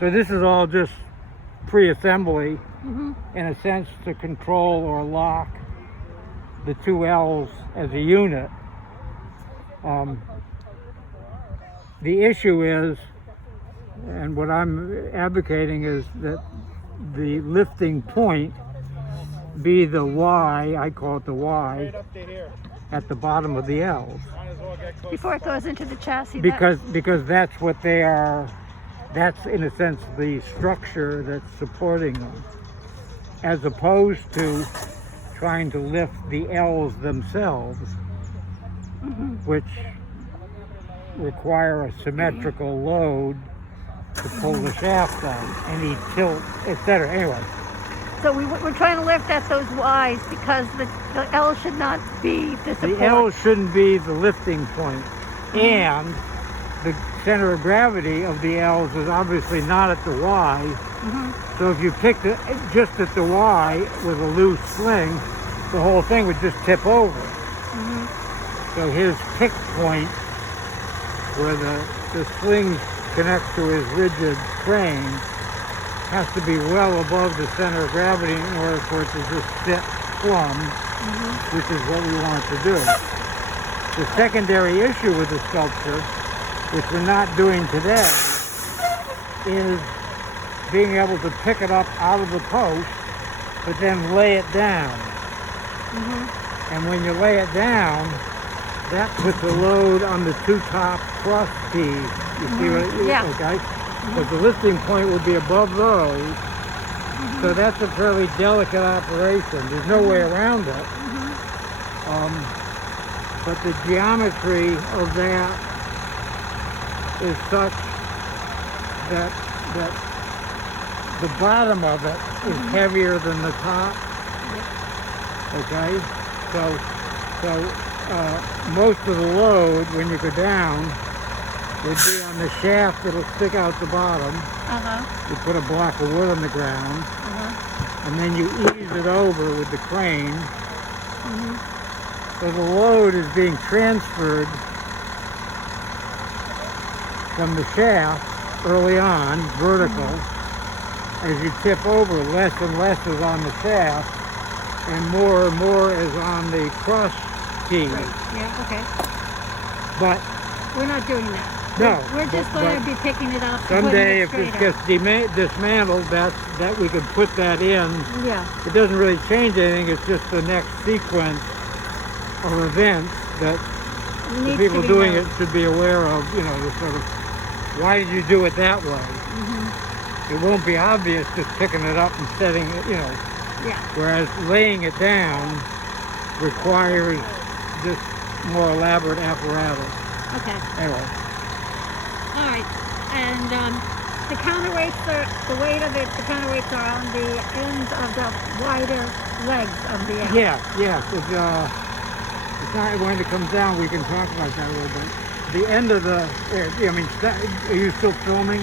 So this is all just pre-assembly, in a sense, to control or lock the two L's as a unit. The issue is, and what I'm advocating is that the lifting point be the Y, I call it the Y, at the bottom of the L's. Before it goes into the chassis. Because that's what they are, that's in a sense the structure that's supporting them, as opposed to trying to lift the L's themselves, which require a symmetrical load to pull the shaft out, any tilt, etc. Anyway. So we're trying to lift at those Y's because the L should not be the support. The L shouldn't be the lifting point. And the center of gravity of the L's is obviously not at the Y. So if you picked it just at the Y with a loose sling, the whole thing would just tip over. So his pick point, where the sling connects to his rigid frame, has to be well above the center of gravity in order for it to just sit plumb, which is what we want to do. The secondary issue with the sculpture, which we're not doing today, is being able to pick it up out of the post, but then lay it down. And when you lay it down, that puts a load on the two top cross T's. You see what? Yeah. Okay. But the lifting point would be above those, so that's a fairly delicate operation. There's no way around it. But the geometry of that is such that the bottom of it is heavier than the top. Okay, so most of the load when you go down would be on the shaft that'll stick out the bottom. You put a block of wood on the ground, and then you ease it over with the crane. So the load is being transferred from the shaft early on, vertical. As you tip over, less and less is on the shaft, and more is on the cross T. Yeah, okay. But we're not doing that. No. We're just going to be picking it up. Someday, if this gets dismantled, that we could put that in. Yeah. It doesn't really change anything. It's just the next sequence of events that the people doing it should be aware of. You know, the sort of, why did you do it that way? It won't be obvious just picking it up and setting it, you know. Yeah. Whereas laying it down requires just more elaborate apparatus. Okay. Anyway. All right. And the counterweights the weight of it, the counterweights are on the ends of the wider legs of the L. Yeah. It's not when it comes down, we can talk about that a little bit. The end of the, are you still filming?